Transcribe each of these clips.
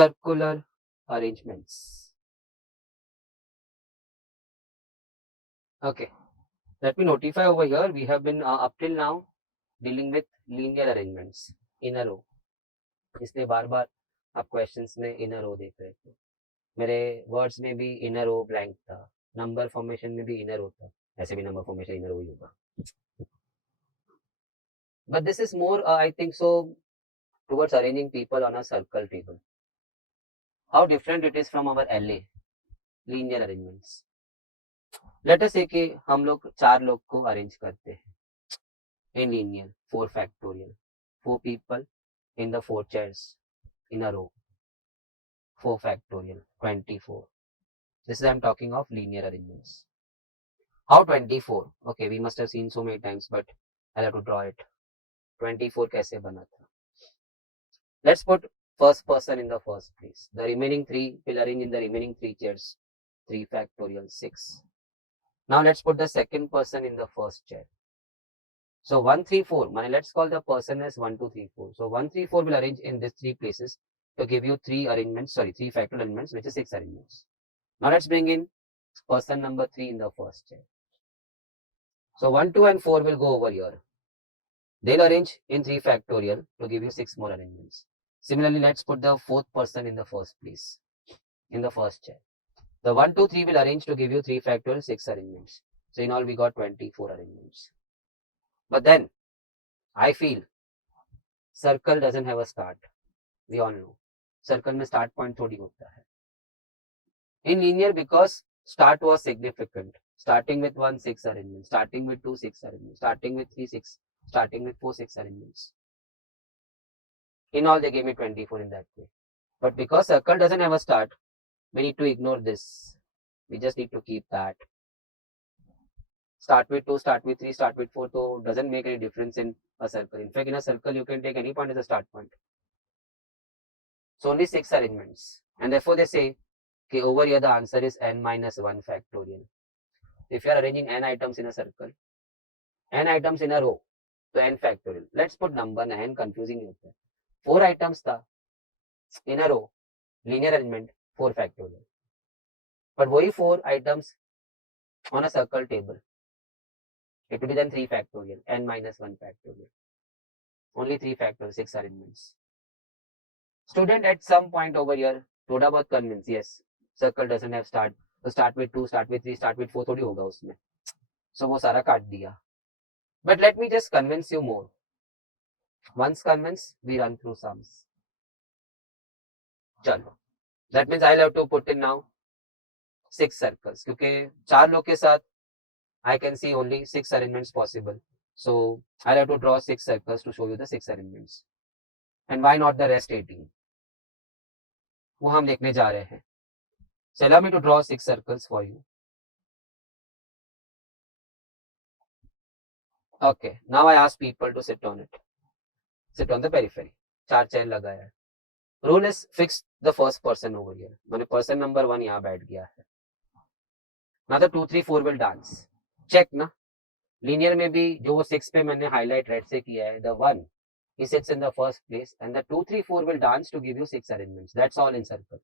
circular arrangements. Okay, let me notify over here. We have been up till now dealing with linear arrangements in a row. इसलिए बार बार आप questions में इन a रो देख रहे थे. मेरे words में भी इन अ रो ब्लैंक था, नंबर फॉर्मेशन में भी इन अ रो था, ऐसे भी नंबर फॉर्मेशन इन अ रो ही होगा. But this is more, I think so, towards arranging people on a circle table. How different it is from our LA linear arrangements. Let us say कि हम लोग 4 लोग को arrange करते हैं in linear 4 factorial, 4 people in the 4 chairs in a row, 4 factorial 24. This is I'm talking of linear arrangements. How 24? Okay, we must have seen so many times, but I'll have to draw it. 24 कैसे बना था? Let's put first person in the first place. The remaining 3 will arrange in the remaining 3 chairs. 3 factorial 6. Now let's put the second person in the first chair. So 1, 3, 4. Let's call the person as 1, 2, 3, 4. So 1, 3, 4 will arrange in these 3 places to give you 3 arrangements, 3 factorial arrangements, which is 6 arrangements. Now let's bring in person number 3 in the first chair. So 1, 2 and 4 will go over here. They'll arrange in 3 factorial to give you 6 more arrangements. Similarly, let's put the fourth person in the first place, in the first chair. The 1, 2, 3 will arrange to give you 3 factorial 6 arrangements. So in all we got 24 arrangements. But then I feel circle doesn't have a start. We all know. Circle में start point थोड़ी होता है. In linear, because start was significant. Starting with 1, 6 arrangements. Starting with 2, 6 arrangements. Starting with 3, 6. Starting with 4, 6 arrangements. In all they gave me 24 in that way. But because circle doesn't have a start, we need to ignore this. We just need to keep that. Start with 2, start with 3, start with 4, so doesn't make any difference in a circle. In fact, in a circle, you can take any point as a start point. So only 6 arrangements. And therefore they say, okay, over here the answer is n minus 1 factorial. If you are arranging n items in a circle, n items in a row, so n factorial. Let's put number, n confusing होता है. 4 items था in a row, linear arrangement, 4 factorial. But वही 4 items on a circle table, it will be then 3 factorial, n minus 1 factorial. Only 3 factorial, 6 arrangements. Student at some point over here, थोड़ा बहुत convince, yes, circle doesn't have start. So start with 2, start with 3, start with 4 थोड़ी होगा उसमें. So वो सारा काट दिया. But let me just convince you more. Once convinced, we run through sums. चलो. That means I'll have to put in now 6 circles. क्योंकि 4 लोग के साथ I can see only 6 arrangements possible. So I'll have to draw 6 circles to show you the 6 arrangements. And why not the rest 18? वो हम देखने जा रहे हैं. So allow me to draw 6 circles for you. Okay, now I ask people to sit on it. Sit on the periphery. 4 chair लगाया है. Rule is fix the first person over here. मैंने person number 1 यहाँ बैठ गया है. Now the 2, 3, 4 will dance. Check ना. Linear में भी जो 6 पे मैंने highlight red से किया है, the 1 he sits in the first place and the 2, 3, 4 will dance to give you 6 arrangements. That's all in circle.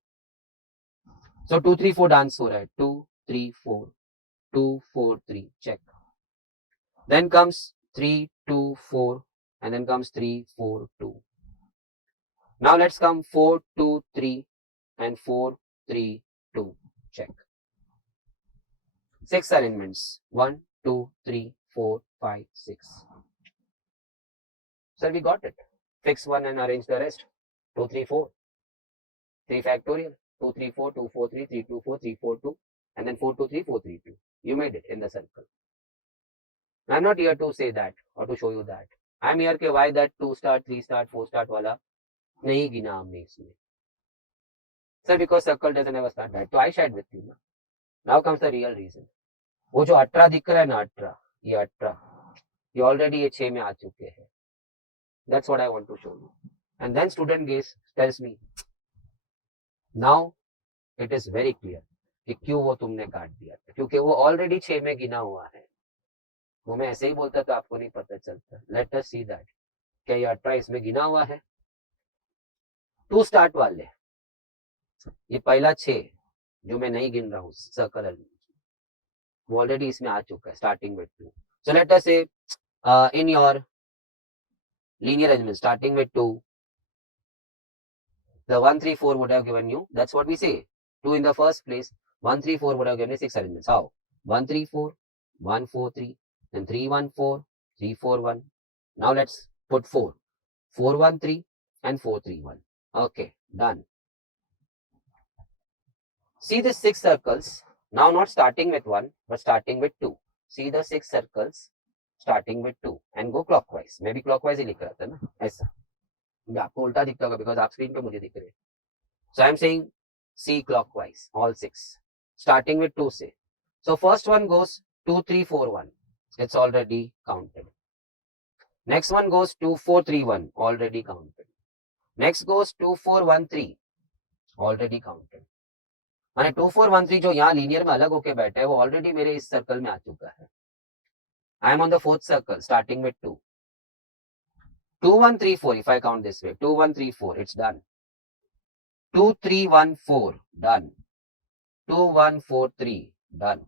So 2, 3, 4 dance हो रहा है. 2, 3, 4. 2, 4, 3. Check. Then comes 3, 2, 4 and then comes 3, 4, 2. Now let's come 4, 2, 3 and 4, 3, 2. Check. 6 arrangements. 1, 2, 3, 4, 5, 6. Sir, we got it. Fix one and arrange the rest. 2, 3, 4. 3 factorial. 2, 3, 4, 2, 4, 3, 3, 2, 4, 3, 4, 2. And then 4, 2, 3, 4, 3, 2. You made it in the circle. I'm not here to say that or to show you that. I'm here के why that 2 start, 3 start, 4 start वाला नहीं गिना हमने इसमें. Sir, because circle doesn't have a start. That तो I shared with you. Now comes the real reason. वो जो 18 दिख रहा है ना 18, ये 18, ये already ये 6 में आ चुके हैं. That's what I want to show you. And then student tells me, now it is very clear कि क्यों वो तुमने काट दिया. क्योंकि वो already 6 में गिना हुआ है. वो मैं ऐसे ही बोलता तो आपको नहीं पता चलता. Let us see that. क्या ये 18 इसमें गिना हुआ है? 2 start वाले ये पहला 6 जो मैं नहीं गिन रहा हूँ सर्कल एलिमेंट, वो ऑलरेडी इसमें आ चुका है starting with 2. So let us से in your linear arrangement starting with 2, the 1 3 4 would have given you, that's what we say, 2 in the first place, 1 3 4 would have given you 6 arrangements. How? 1 3 4 1 4 3, then 3 1 4 3 4 1. Now let's put 4 4 1 3 and 4 3 1. Okay, done. See the 6 circles now, not starting with 1 but starting with 2. See the 6 circles starting with 2 and go clockwise. मैं भी clockwise ही लिख रहा था ना, ऐसा आपको उल्टा दिखता होगा बिकॉज आप स्क्रीन पे मुझे दिख रहे हैं. So I am saying C clockwise all 6 starting with 2 से. So first one goes 2 3 4 1, it's already counted. Next one goes 2 4 3 1, already counted. Next goes 2 4 1 3, already counted. माने 2 4 1 3 जो यहाँ लीनियर में अलग होके बैठे हैं वो ऑलरेडी मेरे इस सर्कल में आ चुका है. I am on the fourth circle starting with 2 2 1 3 4. If I count this way, 2 1 3 4, it's done. 2 3 1 4, done. 2 1 4 3, done.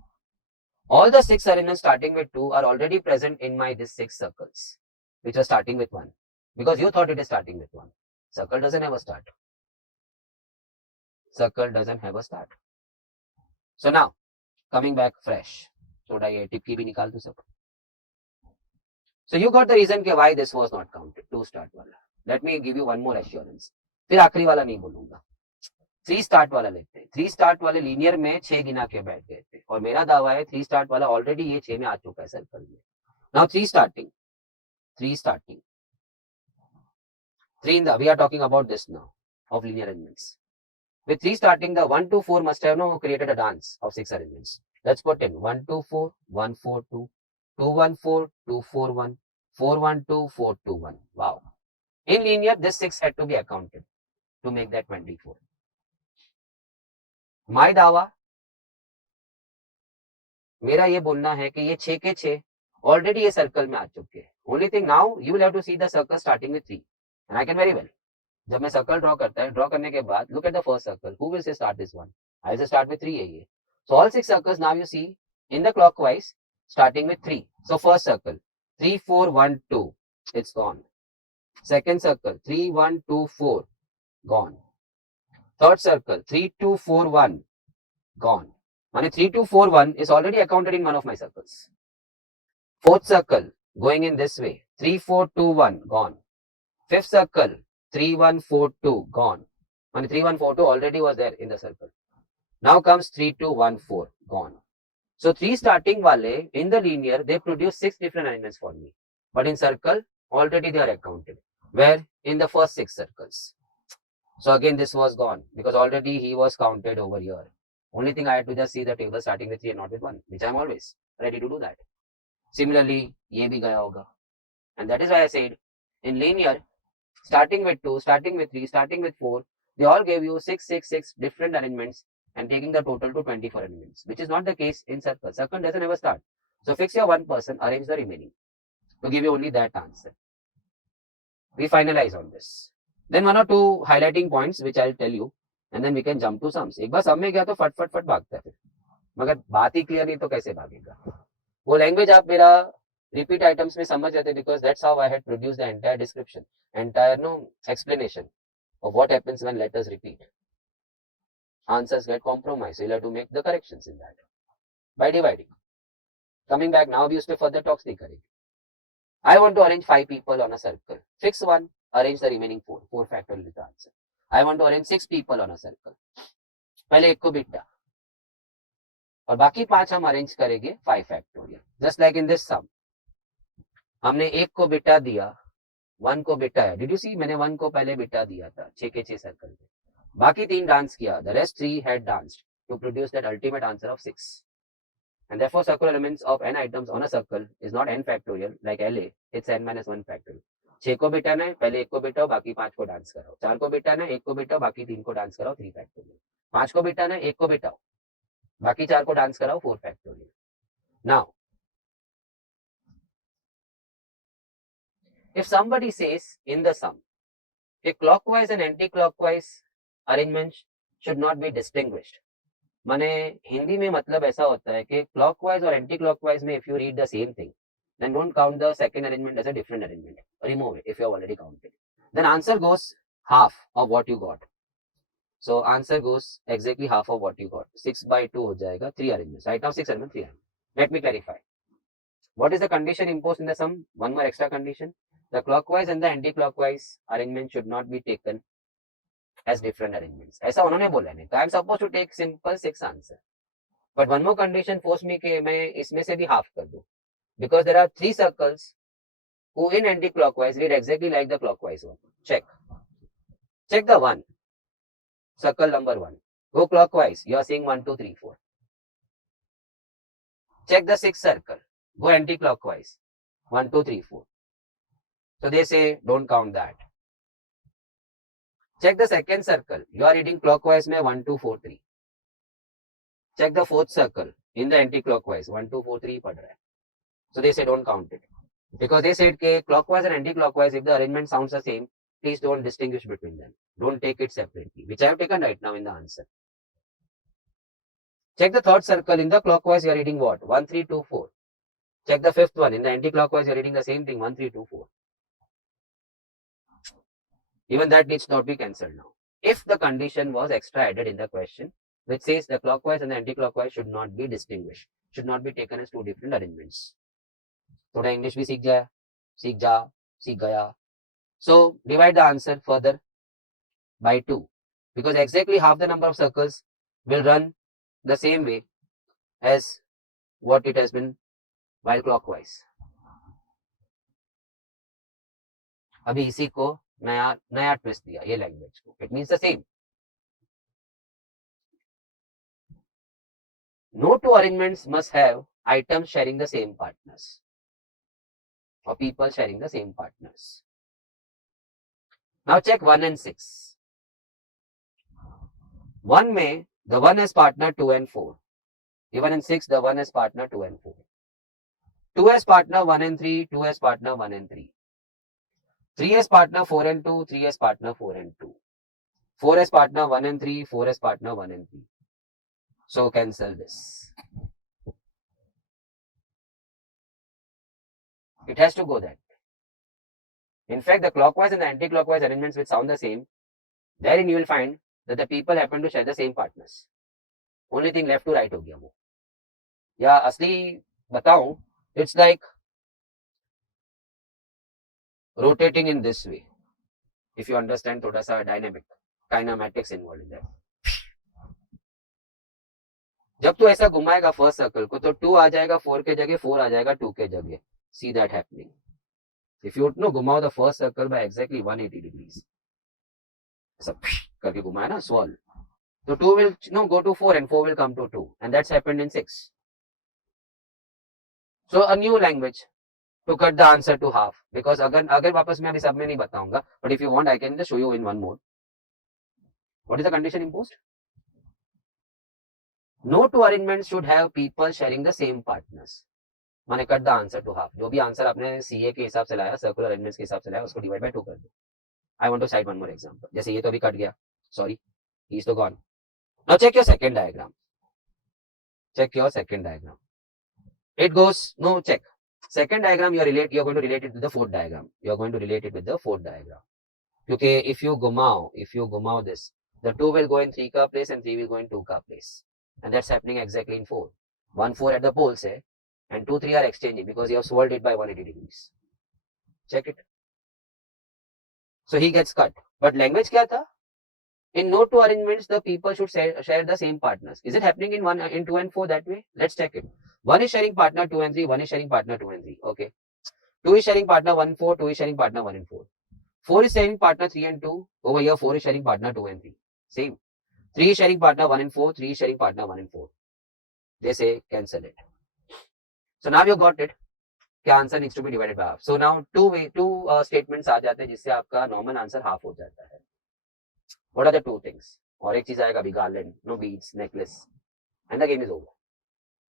All the 6 arrangements starting with 2 are already present in my this 6 circles, which are starting with 1, because you thought it is starting with 1. Circle doesn't have a start. Circle doesn't have a start. So now coming back fresh, थोड़ा ये tip की भी निकाल दूं सब. So you got the reason कि why this was not counted, 2 start वाला. Let me give you one more assurance. फिर आखिरी वाला नहीं बोलूंगा. 3 स्टार्ट वाला लेते हैं. 3 स्टार्ट वाले लीनियर में 6 गिना के बैठ गए थे और मेरा दावा है 3 स्टार्ट वाला ऑलरेडी ये 6 में आ चुका है सर्कल में. Now 3 starting 3 in the, we are talking about this now of linear arrangements. With 3 starting, the 1 2 4 must have now created a dance of 6 arrangements. Let's put in 1 2 4 1 4 2 2 1 4 2 4 1 4 1 2 4 2 1. Wow. In linear, this 6 had to be accounted to make that 24. My दावा, मेरा ये बोलना है कि ये 6 के 6 already ये circle में आ चुके हैं. Only thing now you will have to see the circle starting with 3, and I can very well. जब मैं सर्कल ड्रॉ करता है, ड्रॉ करने के बाद look at the first circle, who will say start this one? I will start with 3 है ये. So all 6 circles now you see in the clockwise starting with 3. So first circle 3 4 1 2, it's gone. Second circle 3 1 2 4, gone. Third circle 3 2 4 1, gone. Mane 3 2 4 1 is already accounted in one of my circles. Fourth circle going in this way 3 4 2 1, gone. Fifth circle 3 1 4 2, gone. Mane 3 1 4 2 already was there in the circle. Now comes 3 2 1 4, gone. So 3 starting wale in the linear, they produce 6 different arrangements for me. But in circle, already they are accounted. Where? In the first 6 circles. So again, this was gone because already he was counted over here. Only thing I had to just see the table starting with 3 and not with 1, which I am always ready to do that. Similarly, ye bhi gaya hoga. And that is why I said, in linear, starting with 2, starting with 3, starting with 4, they all gave you 6 6 6 different arrangements and taking the total to 24 elements, which is not the case in circle. Circle doesn't have a start. So fix your one person, arrange the remaining to give you only that answer. We finalize on this. Then 1 or 2 highlighting points which I'll tell you, and then we can jump to sums. एक बार sum में गया तो फट फट फट भागता है फिर, मगर बात ही क्लियर नहीं तो कैसे भागेगा? वो लैंग्वेज आप मेरा रिपीट आइटम्स में समझ जाते, because that's how I had produced the entire description, entire explanation of what happens when letters repeat. Answers get compromised, so you'll have to make the corrections in that by dividing. Coming back now, we used to further talks नहीं करेंगे. I want to arrange 5 people on a circle. Fix one, arrange the remaining 4. 4 factorial is the answer. I want to arrange 6 people on a circle. पहले एक को बिट्टा और बाकी 5 हम arrange करेंगे 5 factorial. Just like in this sum, हमने एक को बिट्टा दिया, 1 को बिट्टाया. Did you see? मैंने 1 को पहले बिट्टा दिया था 6 के 6 सर्कल में. बाकी 3 डांस किया. The rest 3 had danced to produce that ultimate answer of 6. And therefore, circular elements of n items on a circle is not n factorial like LA. It's n minus 1 factorial. 6 को बिटाना है, पहले 1 को बिटाओ, बाकी 5 को dance कराओ. 4 को बिटाना है, 1 को बिटाओ, बाकी 3 को डांस कराओ, 3 factorial. 5 को बिटाना है, 1 को बिटाओ, बाकी 4 को डांस कराओ, 4 factorial. Now, if somebody says in the sum, a clockwise and anti-clockwise arrangement should not be distinguished. माने हिंदी में मतलब ऐसा होता है कि क्लॉकवाइज और एंटी क्लॉकवाइज में if you read the same thing then don't count the second arrangement as a different arrangement. Remove it if you have already counted. Then answer goes half of what you got. So answer goes exactly half of what you got. 6 by 2 हो जाएगा 3 arrangements. Right now 6 arrangements, 3 arrangements. Let me clarify. What is the condition imposed in the sum? One more extra condition. The clockwise and the anti-clockwise arrangement should not be taken as different arrangements. ऐसा उन्होंने बोला नहीं. So I am supposed to take simple 6 answer. But one more condition force me कि मैं इसमें से भी half कर दूं. Because there are 3 circles who in anti-clockwise read exactly like the clockwise one. Check. Check the 1. Circle number 1. Go clockwise. You are seeing 1, 2, 3, 4. Check the 6th circle. Go anti-clockwise. 1, 2, 3, 4. So they say don't count that. Check the 2nd circle. You are reading clockwise में 1, 2, 4, 3. Check the 4th circle. In the anti-clockwise 1, 2, 4, 3 पढ़ रहा है. So they say don't count it. Because they said कि clockwise and anti-clockwise, if the arrangement sounds the same, please don't distinguish between them. Don't take it separately, which I have taken right now in the answer. Check the 3rd circle. In the clockwise, you are reading what? 1, 3, 2, 4. Check the 5th one. In the anti-clockwise, you are reading the same thing, 1, 3, 2, 4. Even that needs not be cancelled now. If the condition was extra added in the question, which says the clockwise and the anti-clockwise should not be distinguished, should not be taken as 2 different arrangements. थोड़ा English भी सीख जाए, सीख गया. So divide the answer further by 2, because exactly half the number of circles will run the same way as what it has been while clockwise. अभी इसी को नया ट्विस्ट दिया ये लैंग्वेज को. It means the same. No 2 arrangements must have items sharing the same partners or people sharing the same partners. Now check 1 and 6. 1 में the 1 has partner 2 and 4. Even in 6 the 1 has partner 2 and 4. 2 has partner 1 and 3. 2 has partner 1 and 3. 3 has partner 4 and 2. 3 has partner 4 and 2. 4 has partner 1 and 3. 4 has partner 1 and 3. So cancel this. It has to go that. In fact, the clockwise and the anti-clockwise arrangements which sound the same, therein you will find that the people happen to share the same partners. Only thing left to right हो गया वो. या असली बताऊं, it's like rotating in this way. If you understand थोड़ा सा kinematics involved in that. जब तू ऐसा घुमाएगा फर्स्ट सर्कल को तो 2 आ जाएगा 4 के जगह, 4 आ जाएगा 2 के जगह. See that happening. If you घुमाओ the first circle by exactly 180 degrees. ऐसा करके घुमाया ना swirl. So 2 will go to 4 and 4 will come to 2, and that's happened in 6. So a new language to cut the answer to half, because अगर वापस मैं अभी सब में नहीं बताऊंगा, but if you want I can just show you in one more. What is the condition imposed? No 2 arrangements should have people sharing the same partners. माने cut the answer to half. जो भी answer आपने CA के हिसाब से लाया, circular arrangements के हिसाब से लाया, उसको डिवाइड बाय 2 कर दो. I want to side one more example. जैसे ये तो अभी कट गया, सॉरी, ही इज तो gone. Now check your second diagram. Check your second diagram. It goes, no, check. Second diagram you're going to relate it with the fourth diagram. You're going to relate it with the fourth diagram. Okay, if you घुमाओ this, the 2 will go in 3 का place and 3 will go in 2 का place. And that's happening exactly in 4. 1, 4 at the poles है, and 2, 3 are exchanging because you have swirled it by 180 degrees. Check it. So he gets cut. But language क्या था? In no 2 arrangements, the people should share the same partners. Is it happening in 1, in 2 and 4 that way? Let's check it. 1 is sharing partner 2 and 3. 1 is sharing partner 2 and 3. Okay. 2 is sharing partner 1, 4. 2 is sharing partner 1 and 4. 4 is sharing partner 3 and 2. Over here, 4 is sharing partner 2 and 3. Same. 3 is sharing partner 1 and 4. 3 is sharing partner 1 and 4. They say cancel it. So now you got it. क्या answer needs to be divided by half. So now two statements आ जाते हैं जिससे आपका normal answer half हो जाता है. What are the 2 things? और एक चीज आएगा अभी, garland, no beads, necklace, and the game is over.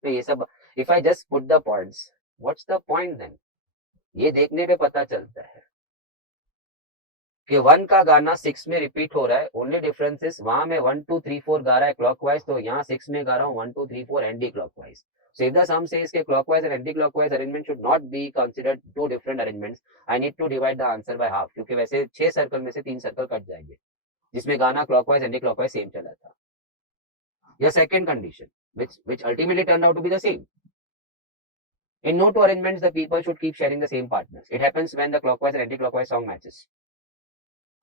तो ये सब if I just put the points, what's the point then? ये देखने पे पता चलता है कि 1 का गाना 6 में रिपीट हो रहा है, ओनली डिफरेंस इज वहां में 1 2 3 4 गा रहा है क्लॉकवाइज, तो यहाँ 6 में गा रहा हूँ 1 2 3 4 anti clockwise. So if the sum says कि clockwise and anti-clockwise arrangement should not be considered two different arrangements, I need to divide the answer by half, क्योंकि वैसे 6 सर्कल में से 3 सर्कल कट जाएंगे जिसमें गाना क्लॉकवाइज एंटी क्लॉकवाइज सेम चला था. या second condition which ultimately turned out to be the same. In no two arrangements the people should keep sharing the same partners. It happens when the clockwise and anti-clockwise song matches.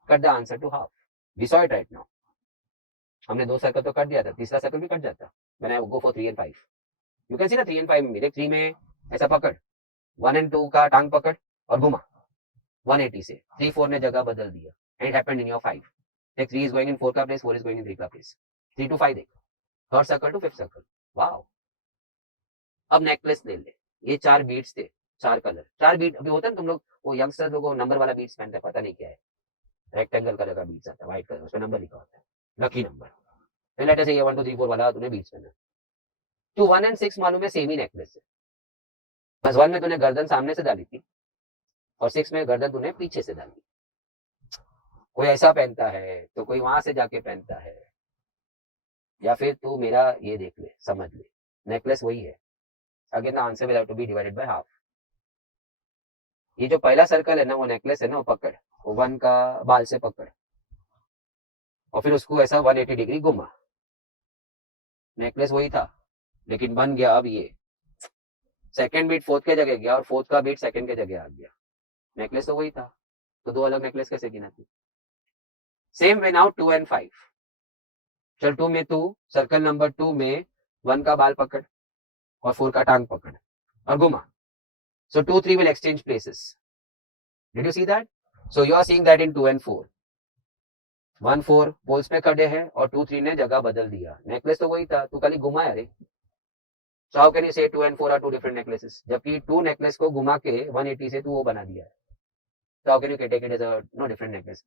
Cut the answer to half. We saw it right now. हमने 2 circle तो cut दिया था, तीसरा circle भी cut जाता. When I go for 3 and 5. You can see ना 3 and 5 में देख 3 में ऐसा पकड़, 1 and 2 का टांग पकड़ और घुमा 180 से. 3 4 ने जगह बदल दिया. And it happened in your 5. Like 3 is going in 4 का place, 4 is going in 3 का place. 3 to 5 देख. Third circle to fifth circle. Wow. अब नेकलेस ले ले. ये 4 बीट्स थे, 4 कलर. 4 बीट अभी होता है तुम लोग वो यंगस्टर लोगों नंबर वाला बीट्स पहनते हैं, पता नहीं क्या है. रेक्टेंगल कलर का बीट्स आता है, व्हाइट कलर, उस पर नंबर लिखा होता है, लकी नंबर. फिर लेटर से ये 1 2 3 4 वाला तूने बीट्स पहना. तो 1 and 6 मालूम है सेम ही नेकलेस है. बस 1 में तूने गर्दन सामने से डाली थी और 6 में गर्दन तूने पीछे से डाली. कोई ऐसा पहनता है तो कोई वहां से जाके पहनता है, या फिर तू मेरा ये देख ले, समझ ले, नेकलेस वही है. Again the answer will have to be divided by half. ये जो पहला सर्कल है ना वो नेकलेस है ना, वो पकड़, वो 1 का बाल से पकड़ और फिर उसको ऐसा 180 डिग्री घुमा. नेकलेस वही था लेकिन बन गया अब ये. सेकंड बीट फोर्थ के जगह गया और फोर्थ का बीट सेकंड के जगह आ गया. नेकलेस तो वही था, तो 2 अलग नेकलेस कैसे गिनाती. Same way now 2 and 5. चल 2 में तू सर्कल नंबर 2 में 1 का बाल पकड़ और 4 का टांग पकड़ और घुमा. So 2 3 will exchange places. Did you see that? So you are seeing that in 2 and 4. 1 4 poles पे खड़े हैं और 2 3 ने जगह बदल दिया. नेकलेस तो वही था, तू खाली घुमाया रे. So how can you say 2 and 4 are two different necklaces? जबकि 2 नेकलेस को घुमा के 180 से तू वो बना दिया है. So how can you take it as a no different necklace?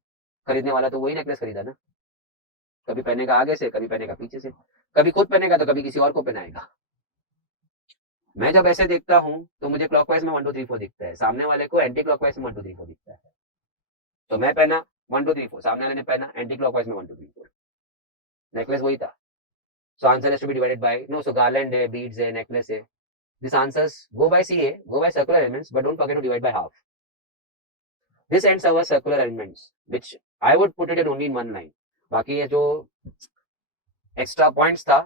खरीदने वाला तो वही नेकलेस खरीदा ना. कभी पहनेगा आगे से, कभी पहनेगा पीछे से, कभी खुद पहनेगा तो कभी किसी और को पहनाएगा. मैं जब ऐसे देखता हूं तो मुझे क्लॉकवाइज में 1 2 3 4 दिखता है, सामने वाले को एंटी क्लॉकवाइज में 1 2 3 4 दिखता है. तो मैं पहना 1 2 3 4, सामने वाले ने पहना एंटी क्लॉकवाइज में 1 2 3 4. नेकलेस वही था. So answer has to be divided by no. So garland है, beads है, necklace है. These answers go by CA, go by circular elements, but don't forget to divide by half. This ends our circular elements, which I would put it in only in one line. बाकी ये जो extra points था,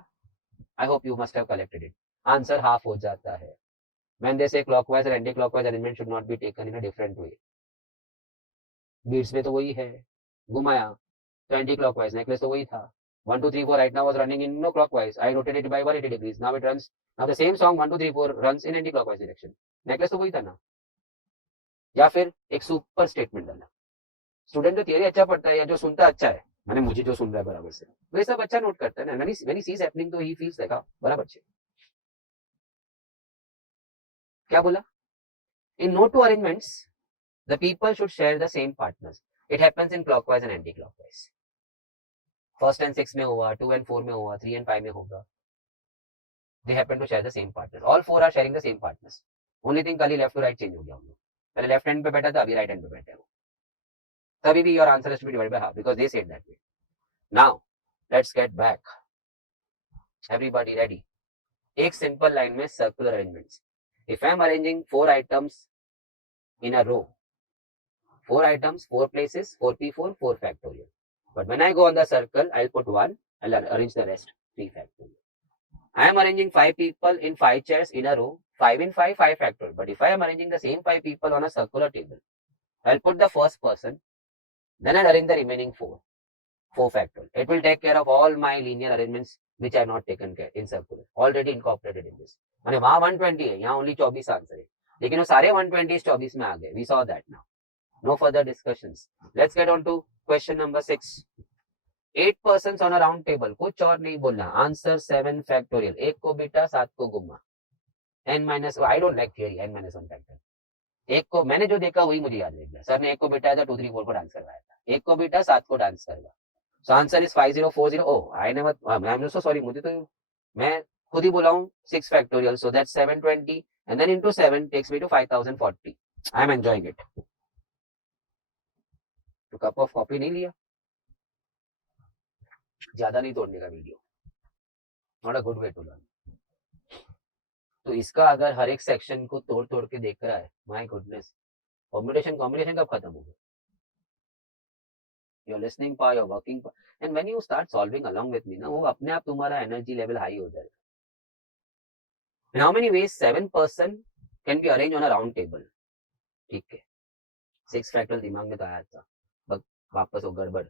I hope you must have collected it. Answer half हो जाता है. When they say clockwise or anti-clockwise arrangement should not be taken in a different way. Beads में तो वही है, घुमाया तो anti-clockwise, necklace तो वही था. 1 2 3 4 right now was running in no clockwise. I rotated it by 180 degrees. Now it runs. Now the same song 1 2 3 4 runs in anti-clockwise direction. Necklace तो वही था ना. या फिर एक सुपर स्टेटमेंट डाला. स्टूडेंट जो थियरी अच्छा पढ़ता है या जो सुनता अच्छा है, माने मुझे जो सुन रहा है बराबर से, वो सब अच्छा नोट करता है ना. when he sees happening तो he feels like बराबर से. क्या बोला? In no two arrangements, the people should share the same partners. It happens in clockwise and anti-clockwise. First and 6 में हुआ, 2 and 4 में हुआ, 3 and 5 में होगा. They happen to share the same partners. All 4 are sharing the same partners. Only thing खाली left to right change हो गया. हम लोग पहले लेफ्ट हैंड पे बैठा था, अभी राइट हैंड पे बैठे हो. तभी भी your answer has to be divided by half because they said that way. Now let's get back. Everybody ready? एक सिंपल लाइन में circular arrangements. If I am arranging 4 items in a row, 4 items, 4 places, 4p4, 4 factorial. But when I go on the circle, I'll put 1, I'll arrange the rest, 3 factorial. I am arranging 5 people in 5 chairs in a row, 5 in 5, 5 factorial. But if I am arranging the same 5 people on a circular table, I'll put the first person, then I'll arrange the remaining 4, 4 factorial. It will take care of all my linear arrangements which I have not taken care in circular, already incorporated in this. माने वहां 120 है, यहाँ only 24 answer है, लेकिन वो सारे 120 24 में आ गए. We saw that now. No further discussions. Let's get on to question number 6. 8 persons on a round table. कुछ और नहीं बोलना. Answer 7 factorial. एक को बेटा 7 को गुम्मा. n minus I don't like theory. n minus 1 factorial. एक को मैंने जो देखा वही मुझे याद रहेगा. सर ने एक को बेटा 2 3 4 को डांस करवाया था. एक को बेटा 7 को डांस करवा. So answer is 5040. Oh, I never. I'm so sorry. मुझे तो मैं खुद ही बोला हूँ 6 factorial. So that's 720 and then into 7 takes me to 5040. I'm enjoying it. तो कप ऑफ कॉफी नहीं लिया, ज्यादा नहीं तोड़ने का video, not a good way to learn. तो इसका अगर हर एक सेक्शन को तोड़ तोड़ के देख रहा है, माय गुडनेस, कॉम्बिनेशन कब खत्म होगा? Your listening power, your working power, and when you start solving along with me ना, वो अपने आप तुम्हारा एनर्जी लेवल हाई हो जाएगा। In how many ways 7% can be arranged on a round table? ठीक है, 6 फैक्टर दिमाग में तो आया था, बस वापस वो गड़बड़।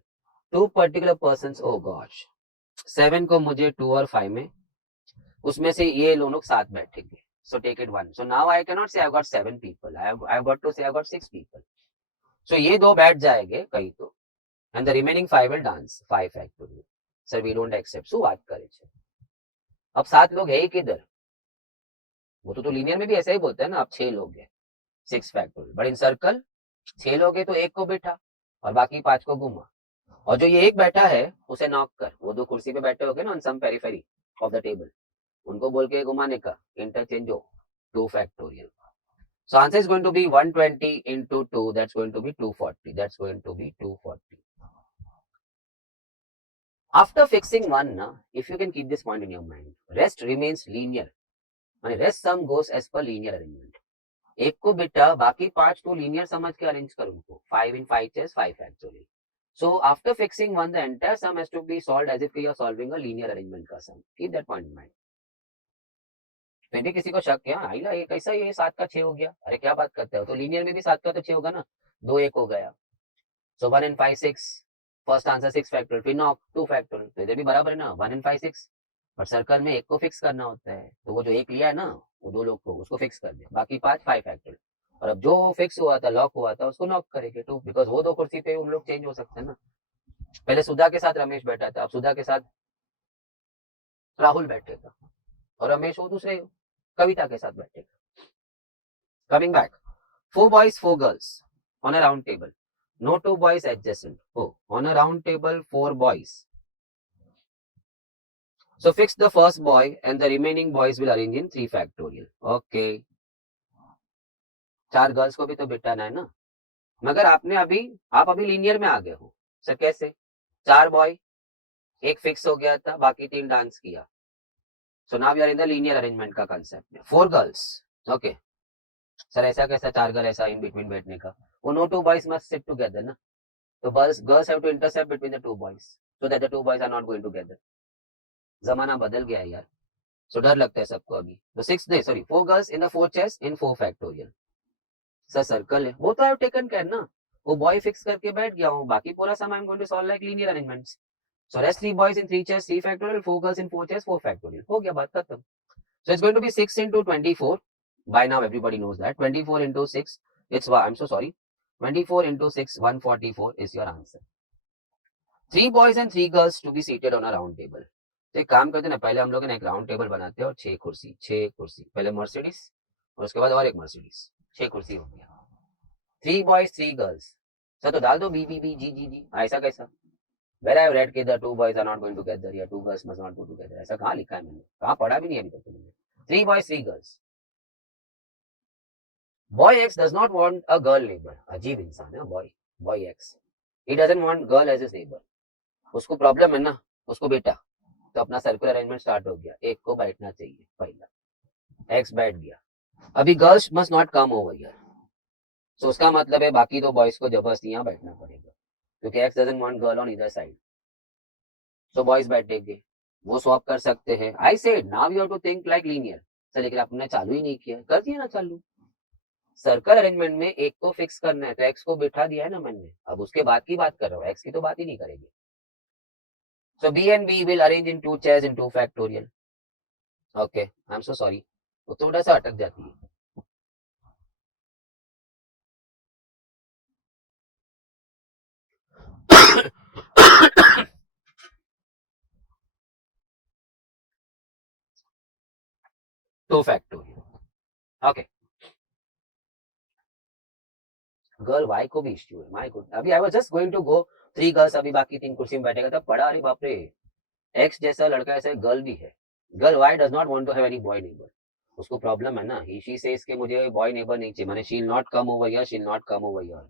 2 पर्टिकुलर पर्सन्स, ओह गॉश, 7 को मुझे 2 और 5 में, उसमें से ये लोग साथ बैठेंगे, so take it 1. So now I cannot say I've got 7 people, I've got to say I've got 6 people. So ये दो बैठ जाएंगे कहीं तो, and the remaining 5 will dance 5 factorial. Sir we don't accept, so बात करे छे। अब 7 लोग है ही किधर? वो तो लीनियर में भी ऐसा ही बोलते हैं ना, अब 6 लोग हैं 6 फैक्टोरियल, बट इन सर्कल 6 लोग हैं तो एक को बैठा और बाकी 5 को घुमा, और जो ये एक बैठा है उसे नॉक कर, वो 2 कुर्सी पे बैठे होंगे ना on some periphery of the table, उनको बोल के घुमाने का, इंटरचेंज हो 2 factorial. So answer is going to be 120 into 2, that's going to be 240, that's going to be 240. After fixing one, if you can keep this point in your mind, rest remains linear, माने rest sum goes as per linear arrangement. एक को बेटा बाकी 5 को linear समझ के arrange कर उनको, 5 in 5 chairs 5 actually. So after fixing one, the entire sum has to be solved as if you are solving a linear arrangement का sum. Keep that point in mind. फिर भी किसी को शक है, आइला ये कैसा, ये 7 का 6 हो गया, अरे क्या बात करते हो, तो लीनियर में भी 7 का तो 6 होगा ना, 2 1 हो गया, सो 1 and 5 6, फर्स्ट आंसर 6 फैक्टोरियल, फिर नॉक 2 फैक्टोरियल, तो इधर भी बराबर है ना, 1 and 5 6, पर सर्कल में एक को फिक्स करना होता है, तो वो जो एक लिया है ना, वो 2 लोग को उसको फिक्स कर दे, बाकी 5 5 फैक्टोरियल, और अब जो फिक्स हुआ था, लॉक हुआ था, उसको नॉक करेंगे 2, बिकॉज वो 2 कुर्सी पे उन लोग चेंज हो सकते हैं ना, पहले सुधा के साथ रमेश बैठा था, अब सुधा के साथ राहुल बैठेगा, और रमेश वो दूसरे कविता के साथ बैठेगा। Coming back, 4 boys 4 girls on a round table, no 2 boys adjacent, oh, on a round table 4 boys, so fix the first boy and the remaining boys will arrange in 3 factorial. Okay, 4 girls को भी तो बिठाना है ना, मगर आप अभी linear में आ गए हो सर, कैसे? 4 बॉय, एक फिक्स हो गया था, बाकी 3 डांस किया, so now we are in the linear arrangement का कंसेप्ट। 4 गर्ल्स, ओके सर, ऐसा कैसा 4 गर्ल ऐसा इन बिटवीन बैठने का, वो no 2 boys must sit together ना, तो girls have to intercept between the 2 boys so that the 2 boys are not going together. जमाना बदल गया है यार, सो डर लगता है सबको अभी। तो 4 girls in the 4 chairs in 4 factorial. Sir circle है, वो तो आई हैव टेकन केयर ना, वो बॉय फिक्स करके बैठ गया हूँ, बाकी पूरा समय I am going to solve like linear arrangements. So rest 3 boys in 3 chairs 3 factorial, 4 girls in 4 chairs 4 factorial, हो गया, बात खत्म। So it's going to be 6 into 24, by now everybody knows that 24 into 6, it's, I'm so sorry, 24 into 6 144 is your answer. 3 boys and 3 girls to be seated on a round table. तो एक काम करते हैं ना, पहले हम लोग ना एक राउंड टेबल बनाते हैं और 6 कुर्सी, पहले मर्सिडीज और उसके बाद और एक मर्सिडीज, 6 कुर्सी हो गया। 3 boys 3 girls, सर तो डाल दो बी बी बी जी जी जी, ऐसा कैसा? Where I have read कि the 2 boys are not going together या 2 girls must not go together, ऐसा कहाँ लिखा है मैंने, कहाँ पढ़ा भी नहीं अभी तक मैंने। 3 boys 3 girls, boy X does not want a girl neighbor, अजीब इंसान है boy X, he doesn't want girl as his neighbor, उसको प्रॉब्लम है ना, उसको बेटा, तो अपना सर्कुलर अरेंजमेंट स्टार्ट हो गया, एक को बैठना चाहिए, पहला एक्स बैठ गया, अभी girls must not come over here, so उसका मतलब है बाकी 2 बॉयज को जबरदस्ती यहाँ बैठना पड़ेगा, क्योंकि X doesn't want girl on इधर साइड, सो बॉयज बैठेंगे, वो स्वैप कर सकते हैं। I said now you have to think like linear, sir लेकिन आपने चालू ही नहीं किया, कर दिया ना चालू, सर्कल अरेंजमेंट में एक को फिक्स करना है, तो एक्स को बिठा दिया है ना मैंने, अब उसके बाद की बात कर रहा हूँ, एक्स की तो बात ही नहीं करेंगे। So B and B will arrange in 2 chairs in 2 factorial. Okay, I'm so sorry. वो थोड़ा सा अटक जाती है। Two factorial, okay. Girl Y को भी इश्यू है, माय गॉड, अभी I was just going to go 3 girls, अभी बाकी 3 कुर्सी में बैठेगा, तब पढ़ा, अरे बाप रे, एक्स जैसा लड़का ऐसे गर्ल भी है, girl Y does not want to have any boy neighbour, उसको प्रॉब्लम है ना, ही शी सेज कि मुझे बॉय नेबर नहीं चाहिए, माने she will not come over here, she will not come over here,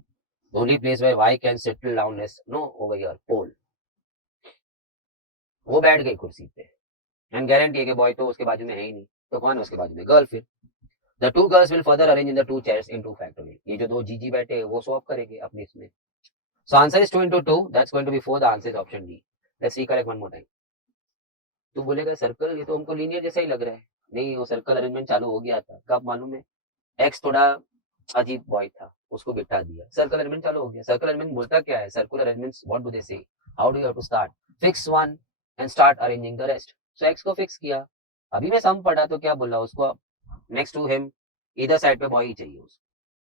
The only place where y can settle down is no over here, pole. वो बैठ गई कुर्सी पे एंड गारंटी है कि बॉय तो उसके बाजू में है ही नहीं, तो कौन है उसके बाजू में? गर्ल. फिर the two girls will further arrange in the two chairs in two factorial. ये जो दो जीजी बैठे हैं वो स्वैप करेंगे अपनी इसमें. So answer is 2 into 2. That's going to be 4. The answer is option D. Let's recollect one more time. तू बोलेगा सर्कल ये तो हमको लीनियर जैसा ही लग रहा है. नहीं, वो सर्कल अरेंजमेंट चालू हो गया था. कब मालूम है? एक्स थोड़ा अजीब बॉय था, उसको बिठा दिया, सर्कल अरेंजमेंट चालू हो गया. सर्कल अरेंजमेंट बोलता क्या है? Circular arrangements what do they say? How do you have to start? Fix one and start arranging the rest. So X को फिक्स किया. अभी मैं सम पढ़ा तो क्या बोला उसको? नेक्स्ट टू हिम इधर साइड पे बॉय ही चाहिए उसको,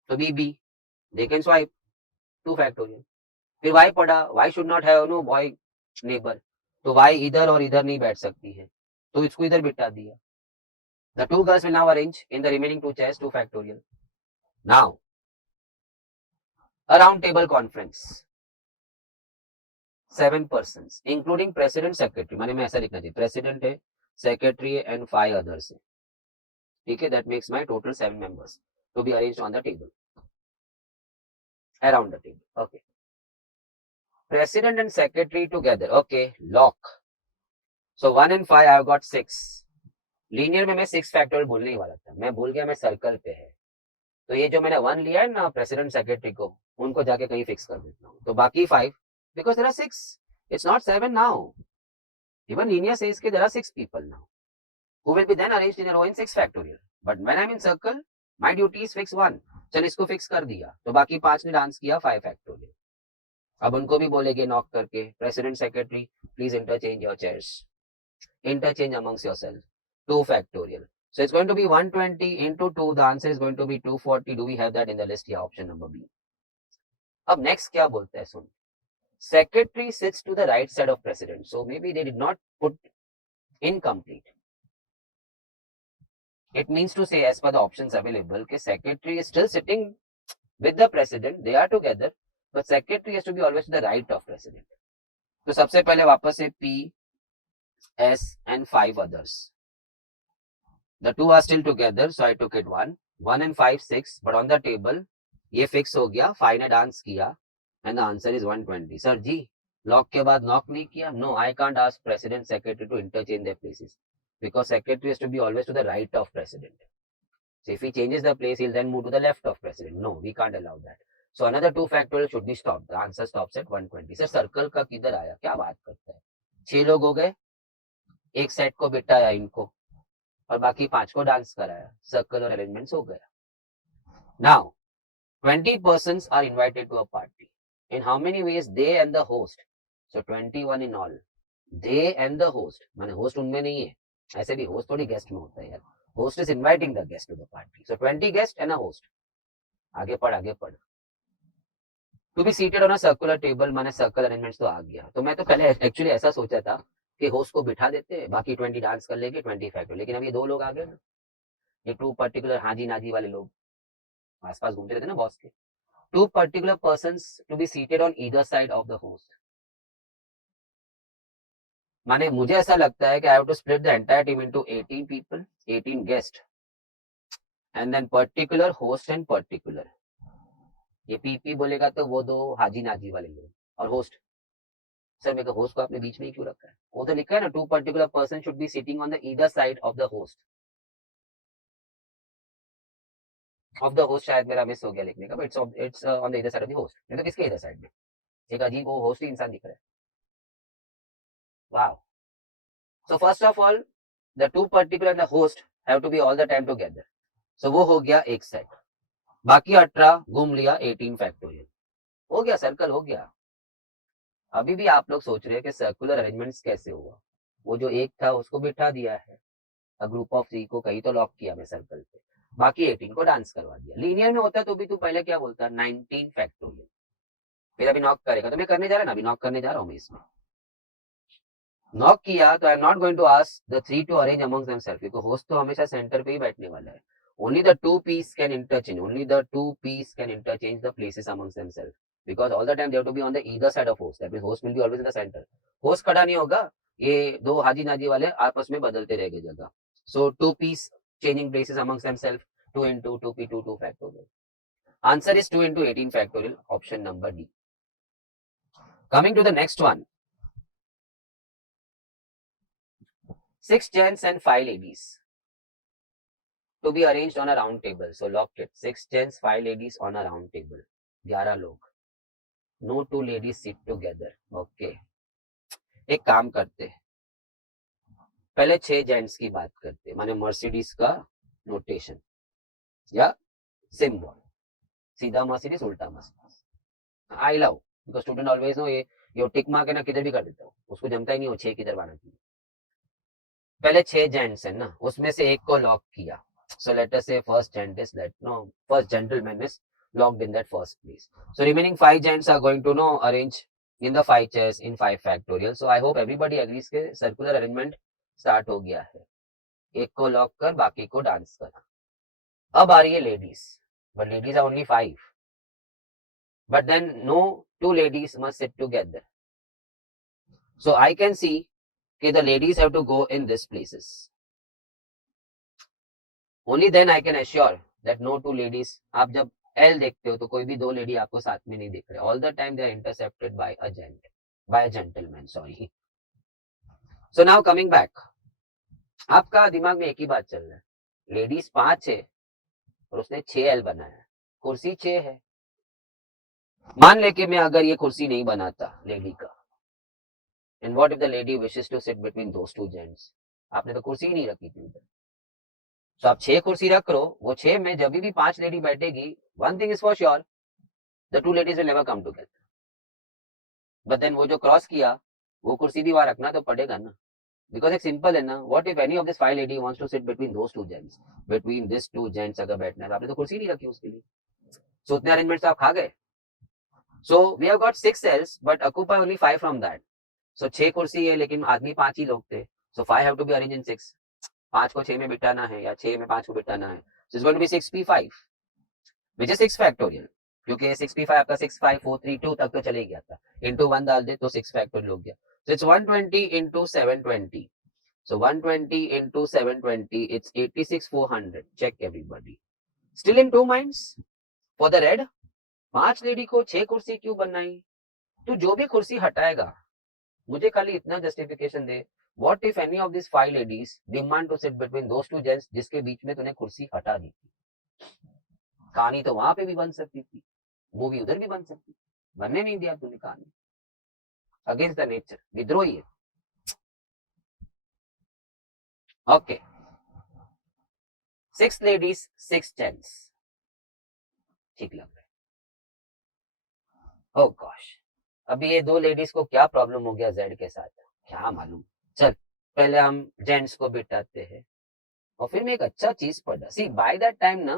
तो B they can swipe 2 factorial. फिर वाई पढ़ा, Y should not have no boy neighbour, तो वाई इधर और इधर नहीं बैठ सकती है, तो इसको इधर बिठा दिया. The two girls will now arrange in the remaining two chairs 2 factorial. Now, a round table conference. 7 persons, including president, secretary. माने में ऐसा लिखना चाहिए, president है, secretary है and 5 others है. ठीक है, that makes my total 7 members to be arranged on the table. Around the table. Okay. President and secretary together. Okay, lock. So 1 and 5 I have got 6. Linear में मैं 6 factorial बोलने ही वाला था, मैं भूल गया मैं सर्कल पे है. तो ये जो मैंने 1 लिया है ना प्रेसिडेंट सेक्रेटरी को, उनको जाके कहीं फिक्स कर देता हूँ. तो बाकी 5 because there are 6, it's not 7 now. Even linear says कि there are 6 people now who will be then arranged in a row in 6 factorial. But when I'm in circle, my duty is fix 1. चल इसको fix कर दिया, तो बाकी 5 ने dance किया 5 factorial. अब उनको भी बोलेंगे नॉक करके, president secretary please interchange your chairs, interchange amongst yourself 2 factorial. So it's going to be 120 into 2. The answer is going to be 240. Do we have that in the list? Yeah, option number B. अब next क्या बोलता है सुन. Secretary sits to the right side of president. So maybe they did not put incomplete. It means to say as per the options available कि secretary is still sitting with the president. They are together, but secretary has to be always to the right of president. तो सबसे पहले वापस से P, S and 5 others. The two are still together, so I took it 1. 1 and 5, 6. But on the table, ये fix हो गया, 5 ने dance किया, and the answer is 120. Sir ji, lock के बाद knock नहीं किया? No, I can't ask president secretary to interchange their places because secretary has to be always to the right of president. So if he changes the place, he'll then move to the left of president. No, we can't allow that. So another 2 factorial should be stopped. The answer stops at 120. Sir circle का किधर आया? क्या बात करता है? 6 लोग हो गए, एक सेट को बिठाया इनको और बाकी 5 को डांस कराया, सर्कल और अरेंजमेंट्स हो गया. Now 20 persons are invited to a party. In how many ways? They and the host. So 21 in all. They and the host. माने host उनमें नहीं है, ऐसे भी host थोड़ी guest में होता है यार. Host is inviting the guest to the party. So 20 guests and a host. आगे पढ़. To be seated on a circular table माने circle arrangements तो आ गया. तो मैं तो पहले एक्चुअली ऐसा सोचा था कि होस्ट को बिठा देते, बाकी 20 डांस कर लेंगे, 20 फैक्टर. लेकिन अब ये 2 लोग आ गए ना, ये 2 पर्टिकुलर हाजी नाजी वाले लोग आसपास घूमते रहते ना बॉस के. 2 particular persons to be seated on either side of the host. माने मुझे ऐसा लगता है कि I have to split the entire team into 18 people, 18 guests, and then particular host and particular. ये पीपी बोलेगा तो वो 2 हाजी नाजी वाले लोग और होस्ट. सर मेरे को होस्ट को आपने बीच में क्यों रखा है? वो तो लिखा है ना 2 particular person should be sitting on the either side of the host. Of the host शायद मेरा मिस हो गया लिखने का, but it's on the either side of the host. नहीं तो किसके इधर साइड में? एक अजीब वो होस्ट ही इंसान दिख रहा है. Wow. So first of all, the 2 particular and the host have to be all the time together. So वो हो गया एक सेट. बाकी 18 घूम लिया 18 फैक्टोरियल. हो गया, सर्कल हो गया. अभी भी आप लोग सोच रहे हैं कि सर्कुलर अरेंजमेंट्स कैसे हुआ? वो जो एक था उसको बिठा दिया है, ग्रुप ऑफ 3 को कहीं तो लॉक किया मैं सर्कल पे, बाकी 18 को डांस करवा दिया. लीनियर में होता तो भी तू पहले क्या बोलता? 19 फैक्टोरियल. फिर अभी नॉक करेगा तो मैं करने जा रहा ना, अभी नॉक करने जा रहा हूँ मैं इसमें. नॉक किया तो I am not going to ask the 3 to arrange amongst themselves, क्योंकि होस्ट तो हमेशा सेंटर पे ही बैठने वाला है. Only the 2 piece can interchange, only the 2 piece can interchange the places amongst themselves because all the time they have to be on the either side of host. That means host will be always in the center. Host खड़ा नहीं होगा, ये 2 हाजी Nazi वाले आपस में बदलते रहेंगे जगह. So 2 piece changing places amongst themselves, 2 into 2p 2 2 factorial. Answer is 2 into 18 factorial, option number D. Coming to the next one. 6 gents and 5 ladies to be arranged on a round table. So lock it. 6 gents, 5 ladies on a round table. 11 लोग. No 2 ladies sit together. Okay. एक काम करते, पहले 6 gents की बात करते, माने Mercedes का नोटेशन या सिंबल, सीधा मर्सिडीज उल्टा Mercedes. I love because student always no ये टिक मार्क है ना, किधर भी कर देता हूँ, उसको जमता ही नहीं हो 6 किधर आना चाहिए. पहले 6 जेंट्स है ना, उसमें से एक को लॉक किया. So let us say first gent is first gentleman is locked in that first place. So remaining 5 gents are going to arrange in the 5 chairs in 5 factorial. So I hope everybody agrees के circular arrangement start हो गया है. एक को lock कर बाकी को dance करा. अब आ रही है ladies, but ladies are only 5. But then no 2 ladies must sit together. So I can see that the ladies have to go in these places. Only then I can assure that no 2 ladies. आप जब L देखते हो तो कोई भी 2 lady आपको साथ में नहीं दिख रहे. All the time they are intercepted by a gentleman. Sorry. So now coming back, आपका दिमाग में एक ही बात चल रहा है. लेडीज 5 है और उसने 6L बनाया, कुर्सी 6 है. मान लेके मैं अगर ये कुर्सी नहीं बनाता लेडी का, and what if the lady wishes to sit between those 2 gents? आपने तो कुर्सी ही नहीं रखी थी उधर. तो आप 6 कुर्सी रख रो, वो 6 में जब भी 5 लेडी बैठेगी, one thing is for sure, the 2 ladies will never come together. But then वो जो क्रॉस किया, वो कुर्सी भी वहां रखना तो पड़ेगा ना, बिकॉज एक सिंपल है ना. What if any of this 5 lady wants to sit between those 2 gents, between this 2 gents अगर बैठना है तो आपने तो कुर्सी नहीं रखी उसके लिए. सो उतने अरेंजमेंट्स आप खा गए. So we have got 6 cells but occupy only 5 from that. So 6 कुर्सी है लेकिन आदमी 5 ही लोग थे. So 5 have to be arrange in 6. 5 को 6 में बिठाना है या 6 में 5 को बिठाना है. So it's going to be 6p5 which is 6 factorial, क्योंकि 6p5 आपका 6 5 4 3 2 तक तो चले गया था. into 1 डाल दे तो 6 factorial हो गया. So it's 120 into 720. So 120 into 720, it's 86,400. Check everybody. Still in 2 minds for the red. 5 lady को 6 कुर्सी क्यों बनाई? तो जो भी कुर्सी हटाएगा, मुझे खाली इतना justification they. What if any of these 5 ladies demand to sit between those 2 gents जिसके बीच में तूने कुर्सी हटा दी थी? कहानी तो वहां पे भी बन सकती थी, मूवी उधर भी बन सकती थी, बनने नहीं दिया तूने कहानी. अगेंस्ट द नेचर, विद्रोही है. ओके, 6 ladies 6 gents, ठीक लग रहा है. ओह गॉश, अभी ये 2 लेडीज को क्या प्रॉब्लम हो गया जेड के साथ, क्या मालूम. चल पहले हम जेंट्स को बिठाते हैं और फिर मैं एक अच्छा चीज पढ़ा. सी बाय दैट टाइम ना,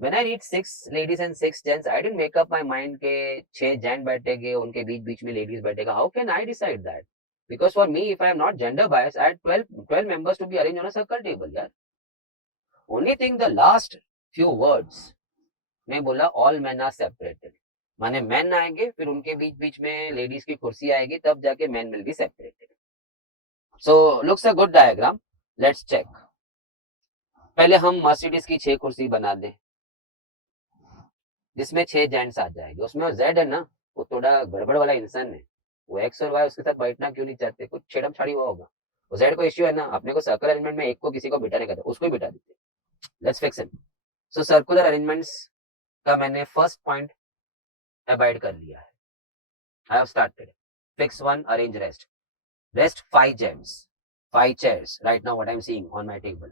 when I read 6 ladies and 6 gents, I didn't make up my mind के 6 जेंट बैठेंगे, उनके बीच बीच में लेडीज बैठेगा. How can I decide that? Because for me, if I am not gender bias, I had 12 members to be arrange on a circle table. यार, only thing the last few words मैं बोला all men are separated, माने men आएंगे फिर उनके बीच बीच में ladies की कुर्सी आएगी, तब जाके men will be separated. So looks a good diagram. Let's check. पहले हम मर्सिडीज की 6 कुर्सी बना दें जिसमें 6 जेंट्स आ जाएंगे. उसमें जेड है ना, वो थोड़ा गड़बड़ वाला इंसान है, वो एक्स और वाई उसके साथ बैठना क्यों नहीं चाहते, कुछ छेड़म छाड़ी हुआ होगा. वो जेड को इश्यू है ना, अपने को सर्कुलर अरेंजमेंट में एक को किसी को बिठाने का था, उसको ही बिठा देते. Let's fix it. So circular arrangements का मैंने फर्स्ट पॉइंट अवॉइड कर लिया है. I have started. Fix 1, arrange rest. Rest 5 gems, 5 chairs. Right now what I'm seeing on my table,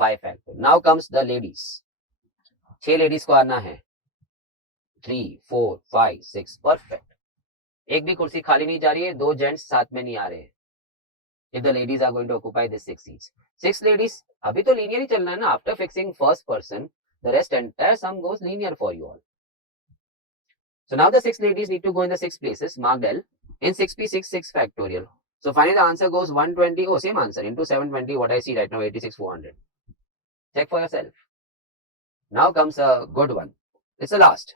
5 factor. Now comes the ladies. 6 ladies को आना है. 3 4 5 6, perfect. एक भी कुर्सी खाली नहीं जा रही है, 2 जेंट्स साथ में नहीं आ रहे हैं. If the ladies are going to occupy this 6 seats. 6 ladies, अभी तो linear ही चलना है ना. After fixing first person, the rest entire sum goes linear for you all. So now the 6 ladies need to go in the 6 places marked L in 6p6 6 factorial. So finally the answer goes 120. Oh, same answer into 720. What I see right now, 86,400. Check for yourself. Now comes a good one. It's the last.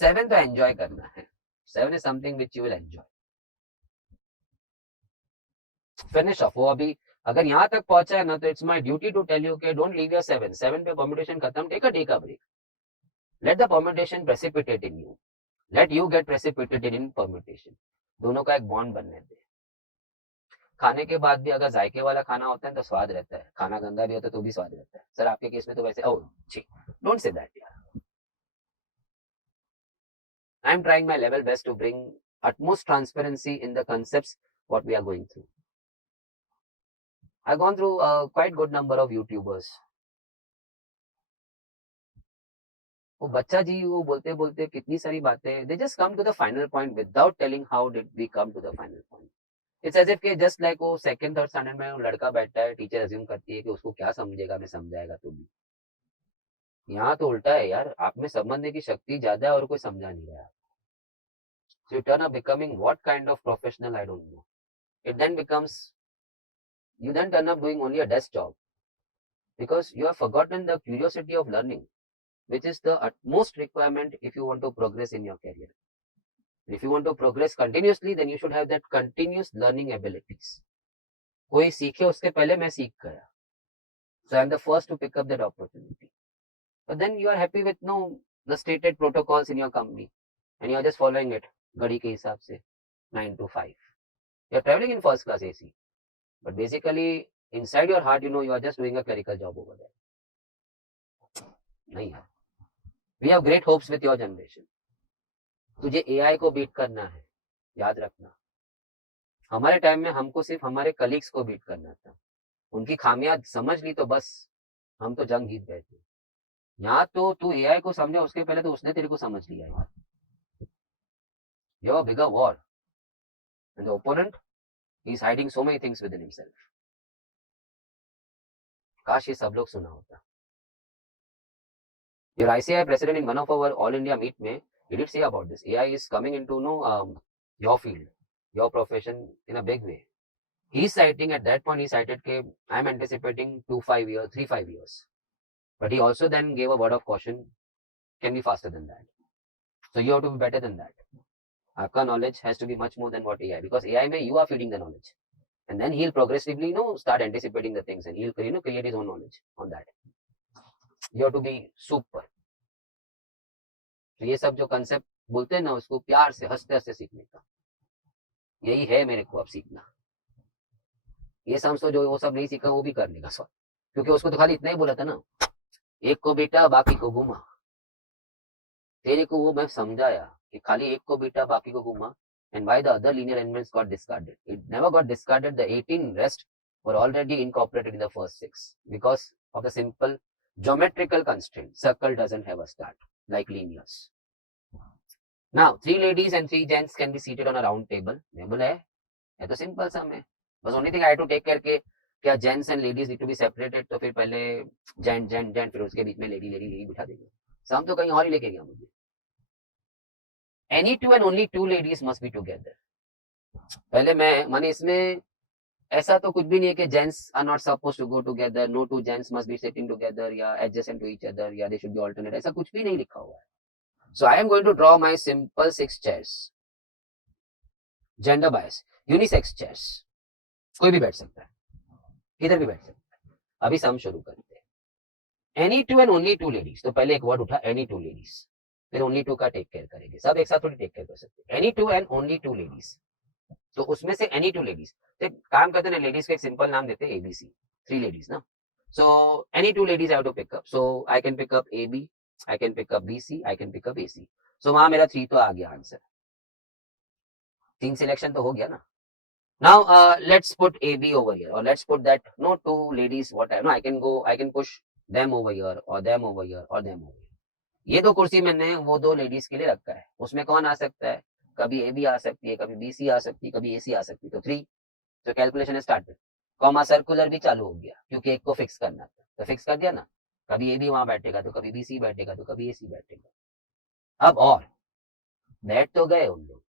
7 तो enjoy करना है. 7 is something which you will enjoy. Finish off. वो अभी अगर यहाँ तक पहुंचा है ना, तो it's my duty to tell you कि don't leave your 7 पे permutation खत्म. Take a break. Let the permutation precipitate in you. Let you get precipitated in permutation. दोनों का एक बॉन्ड बनने दे. खाने के बाद भी अगर जायके वाला खाना होता है तो स्वाद रहता है, खाना गंदा भी होता है तो भी स्वाद रहता है. सर आपके केस में तो वैसे छी, डोंट से दैट यार. I am trying my level best to bring utmost transparency in the concepts what we are going through. I've gone through a quite good number of YouTubers. वो बच्चा जी वो बोलते बोलते कितनी सारी बातें, they just come to the final point without telling how did we come to the final point. It's as if कि just like वो सेकंड थर्ड स्टैंडर्ड में लड़का बैठा है, टीचर अज्यूम करती है कि उसको क्या समझेगा, मैं समझाएगा तो भी. यहाँ तो उल्टा है यार, आप में समझने की शक्ति ज्यादा है और कोई समझा नहीं रहा. So you turn up becoming what kind of professional, I don't know. It then becomes, you then turn up doing only a desk job because you have forgotten the curiosity of learning, which is the utmost requirement if you want to progress in your career. If you want to progress continuously, then you should have that continuous learning abilities. कोई सीखे उसके पहले मैं सीख गया. So I am the first to pick up that opportunity. But then you are happy with the stated protocols in your company and you are just following it. घड़ी के हिसाब से 9 to 5. You are traveling in first class AC. But basically, inside your heart, you are just doing a clerical job over there. नहीं है. We have great hopes with your generation. तुझे AI को beat करना है, याद रखना. हमारे time में हमको सिर्फ हमारे कलीग्स को बीट करना था. उनकी खामियां समझ ली तो बस हम तो जंग जीत गए थे. यहाँ तो तू AI को समझा, उसके पहले तो उसने तेरे को समझ लिया है. You have a bigger war. And the opponent, he is hiding so many things within himself. काश ये सब लोग सुना होता. Your ICI president in one of our all India meet में, he did say about this. AI is coming into your field, your profession in a big way. He's citing at that point, he cited that I'm anticipating 3-5 years. But he also then gave a word of caution, can be faster than that. So you have to be better than that. Aapka knowledge has to be much more than what AI, because AI mein you are feeding the knowledge. And then he'll progressively, start anticipating the things and he'll, create his own knowledge on that. You have to be super. तो ये सब जो concept बोलते हैं ना, उसको प्यार से हंसते हंसते सीखने का, यही है मेरे को अब सीखना. ये समझ तो जो वो सब नहीं सीखा वो भी कर लेगा सब, क्योंकि उसको तो खाली इतना ही बोला था ना, एक को बेटा बाकी को घुमा. तेरे को वो मैं समझाया कि खाली एक को बेटा बाकी को घुमा. And why the other linear elements got discarded? It never got discarded. The 18 rest were already incorporated in the first 6 because of the simple geometrical constraint. Circle doesn't have a start like linears. Now, 3 ladies and 3 gents can be seated on a round table. बोला है तो simple सम है. बस only thing I have to take care के क्या gents and ladies need to be separated, तो फिर पहले gent फिर उसके बीच में lady बिठा देंगे. सम तो कहीं और ही लेके गया मुझे. Any 2 and only 2 ladies must be together. पहले माने इसमें ऐसा तो कुछ भी नहीं है कि gents are not supposed to go together, no 2 gents must be sitting together या adjacent to each other या they should be alternate. ऐसा कुछ भी नहीं लिखा हुआ है. So I am going to draw my simple 6 chairs. Gender bias, unisex chairs. कोई भी बैठ सकता है, किधर भी बैठ सकता है. अभी सम शुरू करते हैं. Any 2 and only 2 ladies. तो पहले एक वर्ड उठा any 2 ladies. फिर only 2 का टेक केयर करेंगे. सब एक साथ थोड़ी टेक केयर कर सकते. Any 2 and only 2 ladies. तो उसमें से any 2 ladies. तो काम करते ना, लेडीज का एक सिंपल नाम देते हैं ABC. 3 ladies ना. So any 2 ladies I have to pick up. So I can pick up AB, I can pick up BC, I can pick up AC. So वहां मेरा 3 तो आ गया आंसर. 3 सिलेक्शन तो हो गया ना. Now let's put AB over here, or let's put that 2 ladies whatever. No, I can push them over here or them over here or them over here. ये 2 कुर्सी मैंने वो 2 लेडीज के लिए रखा है. उसमें कौन आ सकता है? कभी AB आ सकती है, कभी BC आ सकती है, कभी AC आ सकती है. तो 3. तो कैलकुलेशन स्टार्ट. कॉमा सर्कुलर भी चालू हो गया क्योंकि एक को फिक्स करना था. तो फिक्स कर दिया ना. कभी AB वहां बैठेगा तो कभी BC बैठेगा तो कभी AC बैठेगा. अब और बैठ तो गए उन लोग.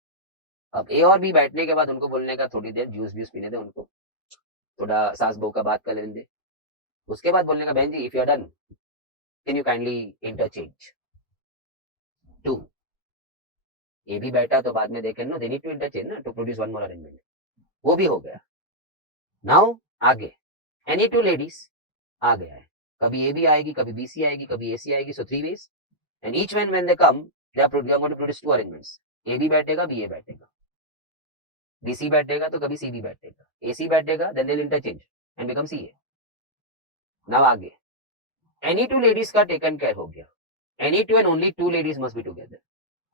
अब A और B बैठने के बाद उनको बोलने का थोड़ी देर जूस पीने दे, उनको थोड़ा सास बहू का बात कर लेने दे. उसके बाद बोलने का बहन जी if you are done can you kindly interchange. 2. A भी बैठा तो बाद में देखें ना, दे नीड टू इंटरचेंज ना to produce one more arrangement. वो भी हो गया. नाउ आगे एनी 2 लेडीज आ गया है. कभी ए भी आएगी, कभी BC आएगी, कभी AC आएगी. सो 3 veg. and each one when they come, they are going to produce two arrangements. AB बैठेगा, BA बैठेगा, BC बैठेगा तो कभी CB बैठेगा, AC बैठेगा, then they'll interchange and become CA. Now आगे any two ladies का taken care हो गया. Any two and only two ladies must be together.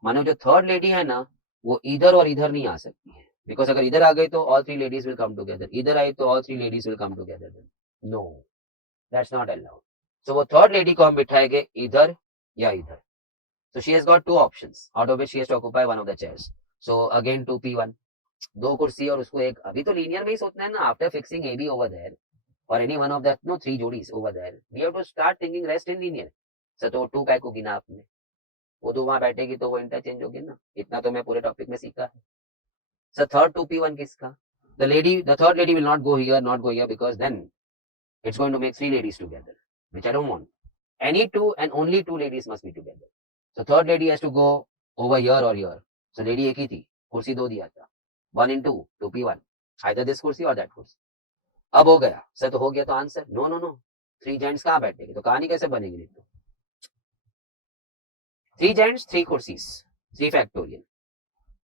मानो जो थर्ड लेडी है ना वो इधर और इधर नहीं आ सकती है, बिकॉज अगर इधर आ गई तो all three ladies will come together, इधर आई तो all three ladies will come together. No, that's not allowed. So वो थर्ड लेडी को हम बिठाएंगे इधर या इधर. So she has got two options, out of which she has to occupy one of the chairs. So again 2p1, दो कुर्सी और उसको एक. अभी तो लीनियर में ही सोचना है ना. After fixing AB over there or any one of that, no, three जोड़ीज over there, we have to start thinking rest in linear. So तो 2 काय को गिना आपने, वो दो वहां बैठेगी तो वो इंटरचेंज होगी ना. इतना तो मैं पूरे टॉपिक में सीखा है. So third 2p1 किसका? The third lady will not go here, because then it's going to make three ladies together, which I don't want. Any two and only two ladies must be together. So third lady has to go over here or here. So lady एक ही थी, कुर्सी दो दिया था, 1 into 2p1, either this कुर्सी or that कुर्सी. अब हो गया सर, तो हो गया तो आंसर. नो, थ्री जेंट्स कहाँ बैठेंगे, तो कहानी कैसे बनेगी? नहीं तो थ्री जेंट्स, थ्री कुर्सीज, 3 factorial.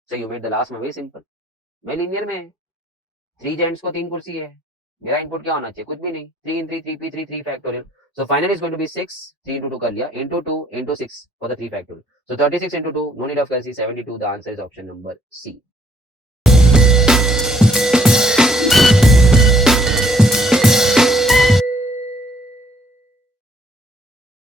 So you made the last में वेरी सिंपल. मैं लीनियर में 3 जेंट्स को 3 कुर्सी है, मेरा इनपुट क्या होना चाहिए? कुछ भी नहीं. 3 in 3, 3p3, 3 factorial. So finally it's going to be 6, 3 into 2 कर लिया, into 2 into 6 for the 3 factorial. So 36 into 2, no need of calculation, 72. The answer is option number C.